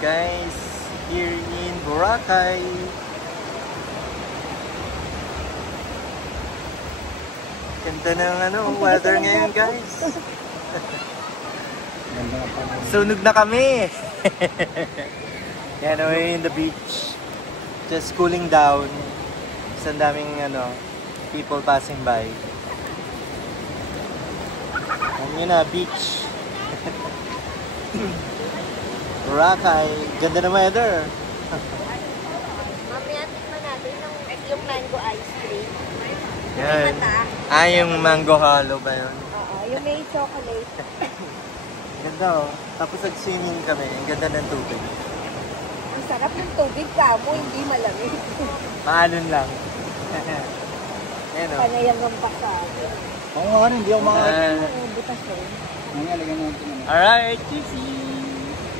guys, here in Boracay. Ganda ng weather ngayon guys. Sunog na kami. Yan, we're in the beach. Just cooling down. Ang daming people passing by. Yun na, beach. Boracay. Ganda na weather. Mamaya tikman natin yung mango ice cream. Yan. Yung mango hollow ba yun? Oo, yung may chocolate. Ganda oh. Tapos nag-swimming kami. Ang ganda ng tubig. Ang sarap ng tubig kamo, hindi malamig. Maalon lang. Ayan oh. Panayang ang baka. Oo nga rin, hindi ako makakita. Butas eh. Nangyaligan natin. Alright, cheesy!